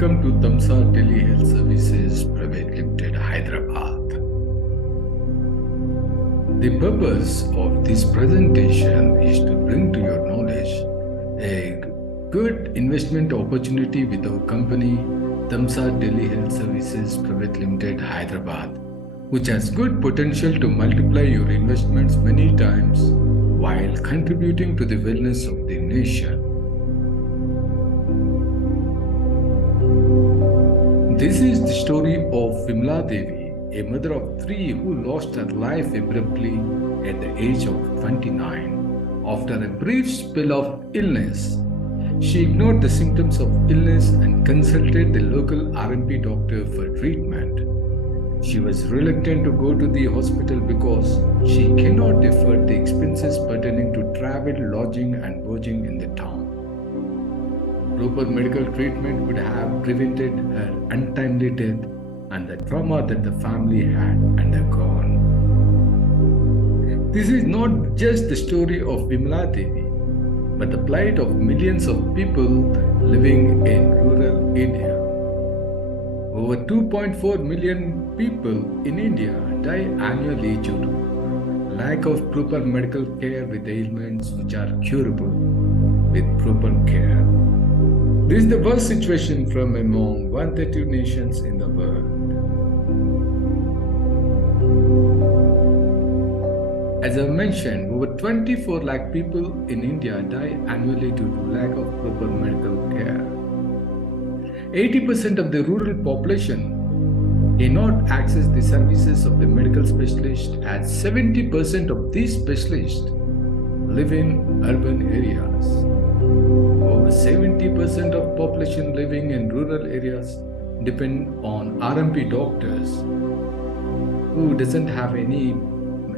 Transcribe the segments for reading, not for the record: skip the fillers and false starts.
welcome to Tamsa Telehealth Services Private Limited, Hyderabad. The purpose of this presentation is to bring to your knowledge a good investment opportunity with our company, Tamsa Telehealth Services Private Limited, Hyderabad, which has good potential to multiply your investments many times while contributing to the wellness of the nation. This is the story of Vimla Devi, a mother of three who lost her life abruptly at the age of 29 after a brief spell of illness. She ignored the symptoms of illness and consulted the local RMP doctor for treatment. She was reluctant to go to the hospital because she cannot afford the expenses pertaining to travel, lodging and lodging in the town. Proper medical treatment would have prevented her untimely death and the trauma that the family had undergone. This is not just the story of Vimla Devi, but the plight of millions of people living in rural India. Over 2.4 million people in India die annually due to lack of proper medical care with ailments which are curable with proper care. This is the worst situation from among 132 nations in the world. As I mentioned, over 24 lakh people in India die annually due to lack of proper medical care. 80% of the rural population cannot access the services of the medical specialist, as 70% of these specialists live in urban areas. Over 70% of population living in rural areas depend on RMP doctors who doesn't have any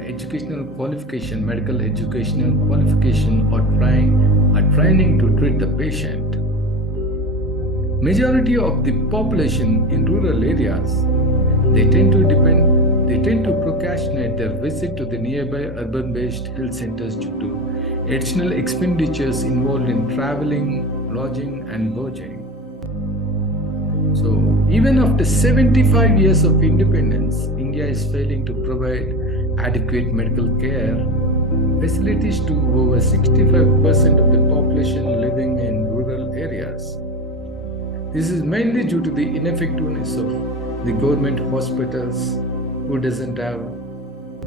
educational qualification, medical educational qualification or training to treat the patient. Majority of the population in rural areas, they tend to procrastinate their visit to the nearby urban-based health centers due to additional expenditures involved in traveling, lodging and lodging. So even after 75 years of independence, India is failing to provide adequate medical care facilities to over 65% of the population living in rural areas. This is mainly due to the ineffectiveness of the government hospitals, who doesn't have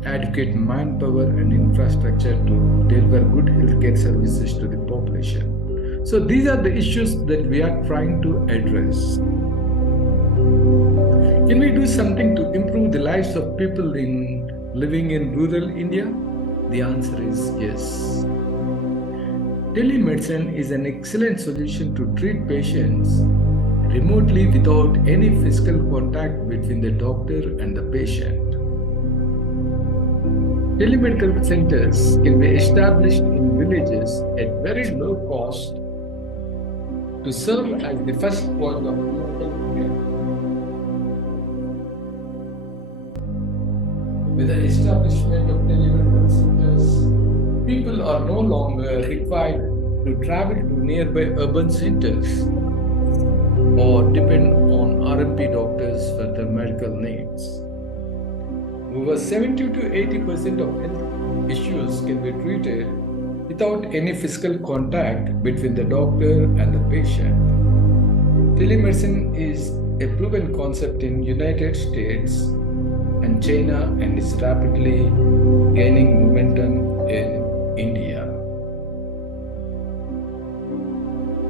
adequate manpower and infrastructure to deliver good healthcare services to the population. So these are the issues that we are trying to address. Can we do something to improve the lives of people living in rural India? The answer is yes. Telemedicine is an excellent solution to treat patients remotely without any physical contact between the doctor and the patient. Telemedical centers can be established in villages at very low cost to serve as the first point of medical care. With the establishment of telemedical centers, people are no longer required to travel to nearby urban centers or depend on RMP doctors for their medical needs. Over 70 to 80% of health issues can be treated without any physical contact between the doctor and the patient. Telemedicine is a proven concept in United States and China, and is rapidly gaining momentum in India.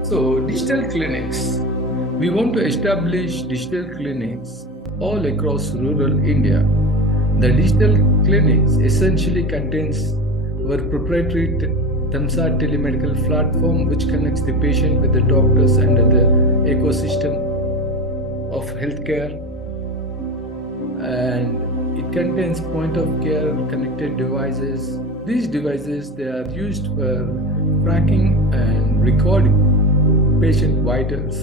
So digital clinics. We want to establish digital clinics all across rural India. The digital clinics essentially contains our proprietary Tamsa telemedical platform, which connects the patient with the doctors under the ecosystem of healthcare, and it contains point of care connected devices. These devices, they are used for tracking and recording patient vitals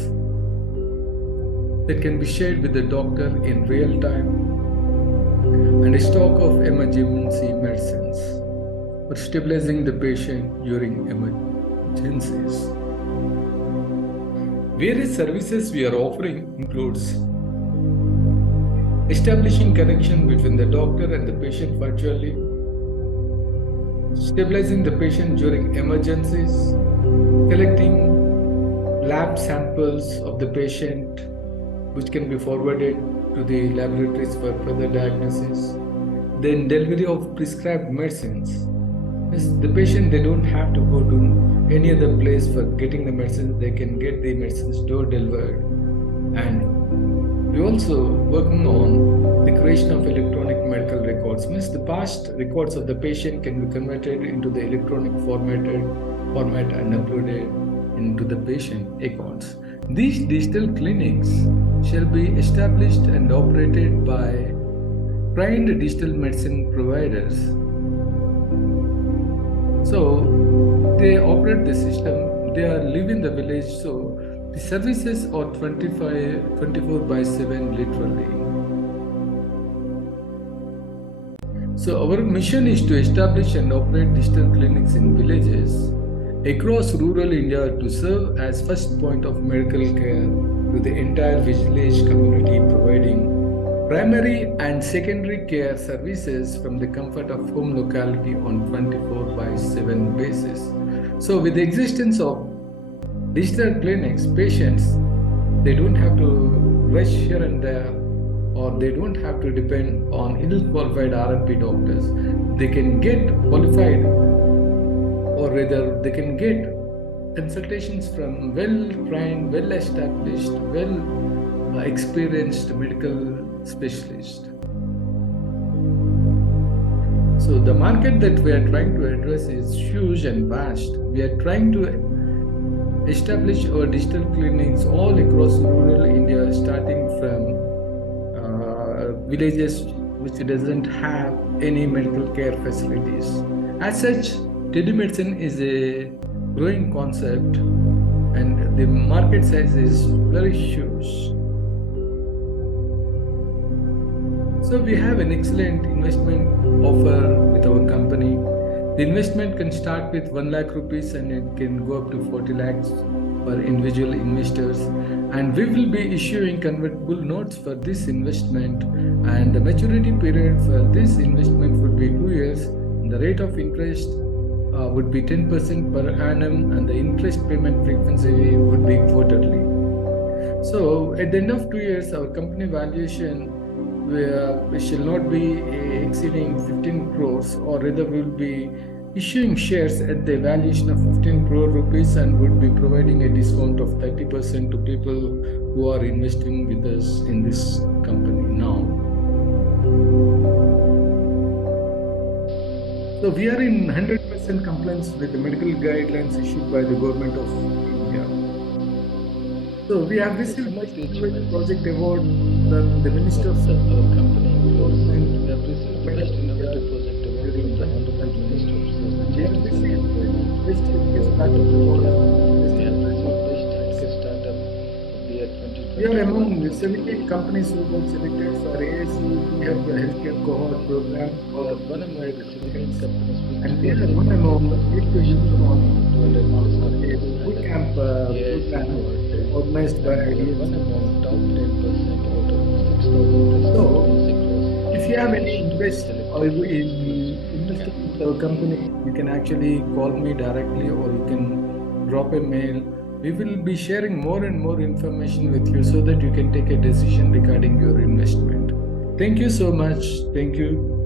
that can be shared with the doctor in real time, and a stock of emergency medicines for stabilizing the patient during emergencies. Various services we are offering includes establishing connection between the doctor and the patient virtually, stabilizing the patient during emergencies, collecting lab samples of the patient which can be forwarded to the laboratories for further diagnosis, then delivery of prescribed medicines. The patient, they don't have to go to any other place for getting the medicines. They can get the medicines door delivered. And we also working on the creation of electronic medical records. Means the past records of the patient can be converted into the electronic format and uploaded into the patient accounts. These digital clinics shall be established and operated by trained digital medicine providers. So they operate the system, they live in the village, so the services are 24 by 7 literally. So our mission is to establish and operate digital clinics in villages across rural India to serve as first point of medical care to the entire village community, providing primary and secondary care services from the comfort of home locality on 24 by 7 basis. So with the existence of digital clinics, patients, they don't have to rush here and there, or they don't have to depend on ill-qualified RNP doctors. They can get qualified, or rather they can get consultations from well-trained, well-established, well-experienced medical specialist. So the market that we are trying to address is huge and vast. We are trying to establish our digital clinics all across rural India, starting from villages which doesn't have any medical care facilities. As such, telemedicine is a growing concept and the market size is very huge. So we have an excellent investment offer with our company. The investment can start with 1 lakh rupees and it can go up to 40 lakhs for individual investors. And we will be issuing convertible notes for this investment, and the maturity period for this investment would be 2 years. The rate of interest would be 10% per annum, and the interest payment frequency would be quarterly. So at the end of 2 years, our company valuation we shall not be exceeding 15 crores, or rather we will be issuing shares at the valuation of 15 crore rupees and would be providing a discount of 30% to people who are investing with us in this company now. So we are in 100% compliance with the medical guidelines issued by the government of India. So we have received project award from the Minister of our company government. We have received best innovative project award from the Honorable Minister of Social. We have received best healthcare startup award. We have received best healthcare startup of the year 2020. We are among the 17 companies who got selected for ASC healthcare cohort program or one among the 17 companies. And we are one among the 8 to unicorn boot camp program organized by one among top 10% out of 6,000. So, if you have any interest or in investing in our company, you can actually call me directly or you can drop a mail. We will be sharing more and more information with you so that you can take a decision regarding your investment. Thank you so much. Thank you.